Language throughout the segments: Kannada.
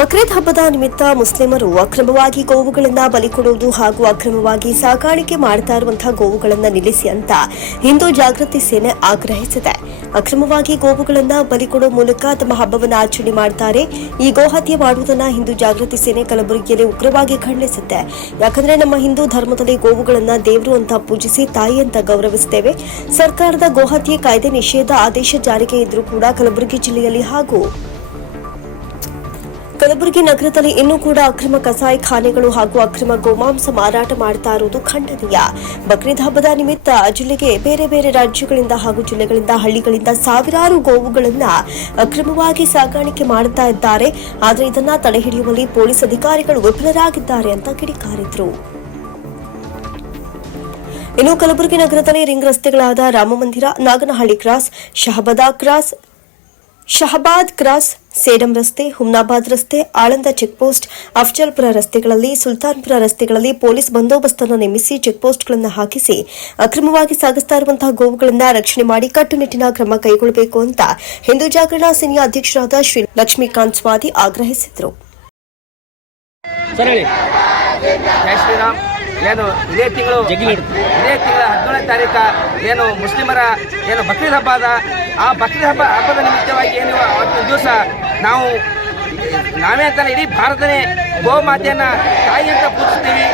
ಬಕ್ರೀದ್ ಹಬ್ಬದ ನಿಮಿತ್ತ ಮುಸ್ಲಿಮರು ಅಕ್ರಮವಾಗಿ ಗೋವುಗಳನ್ನು ಬಲಿ ಕೊಡುವುದು ಹಾಗೂ ಅಕ್ರಮವಾಗಿ ಸಾಗಾಣಿಕೆ ಮಾಡ್ತಾ ಇರುವಂತಹ ಗೋವುಗಳನ್ನು ನಿಲ್ಲಿಸಿ ಅಂತ ಹಿಂದೂ ಜಾಗೃತಿ ಸೇನೆ ಆಗ್ರಹಿಸಿದೆ. ಅಕ್ರಮವಾಗಿ ಗೋವುಗಳನ್ನು ಬಲಿ ಕೊಡುವ ಮೂಲಕ ತಮ್ಮ ಹಬ್ಬವನ್ನು ಆಚರಣೆ ಮಾಡ್ತಾರೆ. ಈ ಗೋಹತ್ಯೆ ಮಾಡುವುದನ್ನು ಹಿಂದೂ ಜಾಗೃತಿ ಸೇನೆ ಕಲಬುರಗಿಯಲ್ಲಿ ಉಗ್ರವಾಗಿ ಖಂಡಿಸುತ್ತೆ. ಯಾಕಂದ್ರೆ ನಮ್ಮ ಹಿಂದೂ ಧರ್ಮದಲ್ಲಿ ಗೋವುಗಳನ್ನು ದೇವರು ಅಂತ ಪೂಜಿಸಿ ತಾಯಿ ಅಂತ ಗೌರವಿಸುತ್ತೇವೆ. ಸರ್ಕಾರದ ಗೋಹತ್ಯೆ ಕಾಯ್ದೆ ನಿಷೇಧ ಆದೇಶ ಜಾರಿಗೆ ಇದ್ರೂ ಕೂಡ ಕಲಬುರಗಿ ಜಿಲ್ಲೆಯಲ್ಲಿ ಹಾಗೂ ಕಲಬುರಗಿ ನಗರದಲ್ಲಿ ಇನ್ನೂ ಕೂಡ ಅಕ್ರಮ ಕಸಾಯಿಖಾನೆಗಳು ಹಾಗೂ ಅಕ್ರಮ ಗೋಮಾಂಸ ಮಾರಾಟ ಮಾಡ್ತಾ ಇರುವುದು ಖಂಡನೀಯ. ಬಕ್ರೀದ್ ಹಬ್ಬದ ನಿಮಿತ್ತ ಜಿಲ್ಲೆಗೆ ಬೇರೆ ಬೇರೆ ರಾಜ್ಯಗಳಿಂದ ಹಾಗೂ ಜಿಲ್ಲೆಗಳಿಂದ ಹಳ್ಳಿಗಳಿಂದ ಸಾವಿರಾರು ಗೋವುಗಳನ್ನು ಅಕ್ರಮವಾಗಿ ಸಾಗಾಣಿಕೆ ಮಾಡುತ್ತಾ ಇದ್ದಾರೆ. ಆದರೆ ಇದನ್ನ ತಡೆಹಿಡಿಯುವಲ್ಲಿ ಪೊಲೀಸ್ ಅಧಿಕಾರಿಗಳು ವಿಫಲರಾಗಿದ್ದಾರೆ ಅಂತ ಕಿಡಿಕಾರಿದ್ರು. ಇನ್ನು ಕಲಬುರಗಿ ನಗರದಲ್ಲಿ ರಿಂಗ್ ರಸ್ತೆಗಳಾದ ರಾಮಮಂದಿರ, ನಾಗನಹಳ್ಳಿ ಕ್ರಾಸ್, ಶಹಬಾದ್ ಕ್ರಾಸ್, ಸೇಡಂ ರಸ್ತೆ, ಹುಮ್ನಾಬಾದ್ ರಸ್ತೆ, ಆಳಂದ ಚೆಕ್ಪೋಸ್ಟ್, ಅಫ್ಜಲ್ಪುರ ರಸ್ತೆಗಳಲ್ಲಿ, ಸುಲ್ತಾನ್ಪುರ ರಸ್ತೆಗಳಲ್ಲಿ ಪೊಲೀಸ್ ಬಂದೋಬಸ್ತನ್ನು ನೇಮಿಸಿ ಚೆಕ್ಪೋಸ್ಟ್ಗಳನ್ನು ಹಾಕಿಸಿ ಅಕ್ರಮವಾಗಿ ಸಾಗಿಸ್ತಾ ಇರುವಂತಹ ಗೋವುಗಳನ್ನು ರಕ್ಷಣೆ ಮಾಡಿ ಕಟ್ಟುನಿಟ್ಟಿನ ಕ್ರಮ ಕೈಗೊಳ್ಳಬೇಕು ಅಂತ ಹಿಂದೂ ಜಾಗರಣಾ ಸೇನೆಯ ಅಧ್ಯಕ್ಷರಾದ ಶ್ರೀ ಲಕ್ಷ್ಮೀಕಾಂತ್ ಸ್ವಾದಿ ಆಗ್ರಹಿಸಿದರು. ಏನು ಇದೇ ತಿಂಗಳು 17ನೇ ತಾರೀಕು ಏನು ಮುಸ್ಲಿಮರ ಏನು ಬಕ್ರೀದ್ ಹಬ್ಬ ಅದ, ಆ ಬಕ್ರೀದ್ ಹಬ್ಬದ ನಿಮಿತ್ತವಾಗಿ ಏನು ಅವತ್ತಿನ ದಿವಸ ನಾವೇ ಅಂತಲ್ಲ ಇಡೀ ಭಾರತನೇ ಗೋಮಾತೆಯನ್ನ ತಾಯಿ ಅಂತ ಪೂಜಿಸ್ತೀವಿ.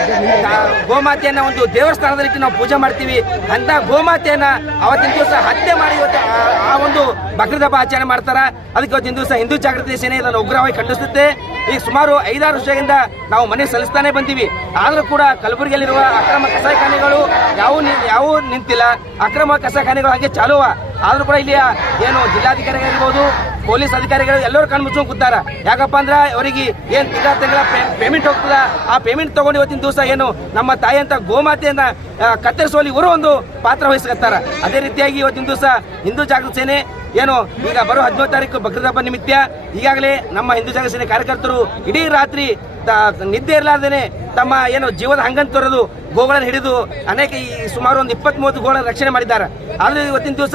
ಗೋಮಾತೆಯನ್ನ ಒಂದು ದೇವಸ್ಥಾನದಲ್ಲಿ ನಾವು ಪೂಜೆ ಮಾಡ್ತೀವಿ. ಅಂತ ಗೋಮಾತೆಯನ್ನ ಅವತ್ತಿನ ದಿವಸ ಹತ್ಯೆ ಮಾಡಿ ಆ ಒಂದು ಬಕ್ರೀದ್ ಹಬ್ಬ ಆಚರಣೆ ಮಾಡ್ತಾರ. ಅದಕ್ಕೆ ಅವತ್ತಿನ ದಿವಸ ಹಿಂದೂ ಜಾಗೃತಿ ಸೇನೆ ಇದನ್ನು ಉಗ್ರವಾಗಿ ಖಂಡಿಸುತ್ತೆ. ಈಗ ಸುಮಾರು 5-6 ವರ್ಷದಿಂದ ನಾವು ಮನೆ ಸಲ್ಲಿಸ್ತಾನೆ ಬಂದೀವಿ. ಆದರೂ ಕೂಡ ಕಲಬುರಗಿಯಲ್ಲಿರುವ ಅಕ್ರಮ ಕಸಾಯಿಖಾನೆಗಳು ಯಾವ ನಿಂತಿಲ್ಲ. ಅಕ್ರಮ ಕಸಾಯಿಖಾನೆಗಳು ಹಾಗೆ ಚಾಲುವ. ಆದರೂ ಕೂಡ ಇಲ್ಲಿ ಏನು ಜಿಲ್ಲಾಧಿಕಾರಿಗಳಿರ್ಬೋದು, ಪೊಲೀಸ್ ಅಧಿಕಾರಿಗಳು ಎಲ್ಲರೂ ಕಣ್ಣು ಮುಚ್ಕೊಂಡು ಕೂತಾರ. ಯಾಕಪ್ಪ ಅಂದ್ರೆ ಅವರಿಗೆ ಏನು ತಿಂಗಳ ಪೇಮೆಂಟ್ ಹೋಗ್ತದ, ಆ ಪೇಮೆಂಟ್ ತಗೊಂಡು ಇವತ್ತಿನ ದಿವಸ ಏನು ನಮ್ಮ ತಾಯಿ ಅಂತ ಗೋಮಾತೆಯನ್ನ ಕತ್ತರಿಸುವಲ್ಲಿ ಇವರು ಒಂದು ಪಾತ್ರ ವಹಿಸ್ಕೊತಾರ. ಅದೇ ರೀತಿಯಾಗಿ ಇವತ್ತಿನ ದಿವಸ ಹಿಂದೂ ಜಾಗೃತಿ ಸೇನೆ ಏನು ಈಗ ಬರೋ 17ನೇ ತಾರೀಕು ಬಕ್ರೀದ್ ಹಬ್ಬ ನಿಮಿತ್ತ ಈಗಾಗಲೇ ನಮ್ಮ ಹಿಂದೂ ಜಾಗೃತಿ ಸೇನೆ ಕಾರ್ಯಕರ್ತರು ಇಡೀ ರಾತ್ರಿ ನಿದ್ದೆ ಇರಲಾರ್ದೇನೆ ತಮ್ಮ ಏನು ಜೀವದ ಹಂಗಂತ ತೊರೆದು ಗೋಗಳನ್ನು ಹಿಡಿದು ಅನೇಕ ಸುಮಾರು ಒಂದು 20-30 ಗೋಗಳನ್ನು ರಕ್ಷಣೆ ಮಾಡಿದ್ದಾರೆ. ಆದ್ರೆ ಇವತ್ತಿನ ದಿವಸ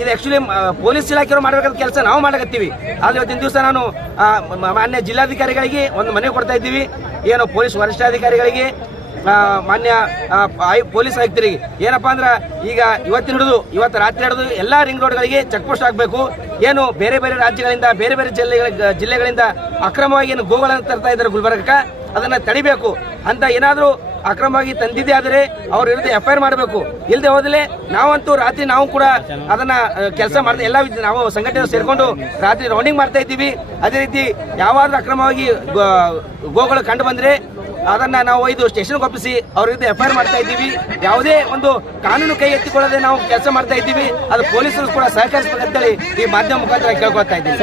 ಇದು ಆಕ್ಚುಲಿ ಪೊಲೀಸ್ ಇಲಾಖೆಯವರು ಮಾಡಬೇಕಾದ ಕೆಲಸ ನಾವು ಮಾಡಕತ್ತೀವಿ. ಆದ್ರೆ ಇವತ್ತಿನ ದಿವಸ ನಾನು ಮಾನ್ಯ ಜಿಲ್ಲಾಧಿಕಾರಿಗಳಿಗೆ ಒಂದು ಮನವಿ ಕೊಡ್ತಾ ಇದ್ದೀವಿ. ಏನು ಪೊಲೀಸ್ ವರಿಷ್ಠಾಧಿಕಾರಿಗಳಿಗೆ, ಮಾನ್ಯ ಪೊಲೀಸ್ ಆಯುಕ್ತರಿಗೆ ಏನಪ್ಪಾ ಅಂದ್ರೆ ಈಗ ಇವತ್ತು ರಾತ್ರಿ ಹಿಡಿದು ಎಲ್ಲಾ ರಿಂಗ್ ರೋಡ್ಗಳಿಗೆ ಚೆಕ್ ಪೋಸ್ಟ್ ಆಗಬೇಕು. ಏನು ಬೇರೆ ಬೇರೆ ರಾಜ್ಯಗಳಿಂದ ಬೇರೆ ಬೇರೆ ಜಿಲ್ಲೆಗಳಿಂದ ಅಕ್ರಮವಾಗಿ ಏನು ಗೋಗಳನ್ನು ತರ್ತಾ ಇದ್ದಾರೆ ಗುಲ್ಬರ್ಗಕ್ಕೆ, ಅದನ್ನ ತಡಿಬೇಕು ಅಂತ ಏನಾದರೂ ಅಕ್ರಮವಾಗಿ ತಂದಿದ್ದೆ ಆದರೆ ಅವ್ರ ವಿರುದ್ಧ FIR ಮಾಡಬೇಕು. ಇಲ್ಲದೆ ಹೋದಲೇ ನಾವಂತೂ ರಾತ್ರಿ ನಾವು ಕೂಡ ಅದನ್ನ ಕೆಲಸ ಮಾಡ್ತಾ ಎಲ್ಲ ನಾವು ಸಂಘಟನೆ ಸೇರ್ಕೊಂಡು ರಾತ್ರಿ ರೌಂಡಿಂಗ್ ಮಾಡ್ತಾ ಇದ್ದೀವಿ. ಅದೇ ರೀತಿ ಯಾವಾದ್ರೂ ಅಕ್ರಮವಾಗಿ ಗೋಗಳು ಕಂಡು ಬಂದ್ರೆ ಅದನ್ನ ನಾವು ಒಯ್ದು ಸ್ಟೇಷನ್ಗೆ ಒಪ್ಪಿಸಿ ಅವ್ರ ವಿರುದ್ಧ FIR ಮಾಡ್ತಾ ಇದ್ದೀವಿ. ಯಾವುದೇ ಒಂದು ಕಾನೂನು ಕೈ ಎತ್ತಿಕೊಳ್ಳದೆ ನಾವು ಕೆಲಸ ಮಾಡ್ತಾ ಇದ್ದೀವಿ. ಅದು ಪೊಲೀಸರು ಕೂಡ ಸಹಕರಿಸಬೇಕಂತೇಳಿ ಈ ಮಾಧ್ಯಮ ಮುಖಾಂತರ ಕೇಳ್ಕೊಳ್ತಾ ಇದ್ದೀವಿ.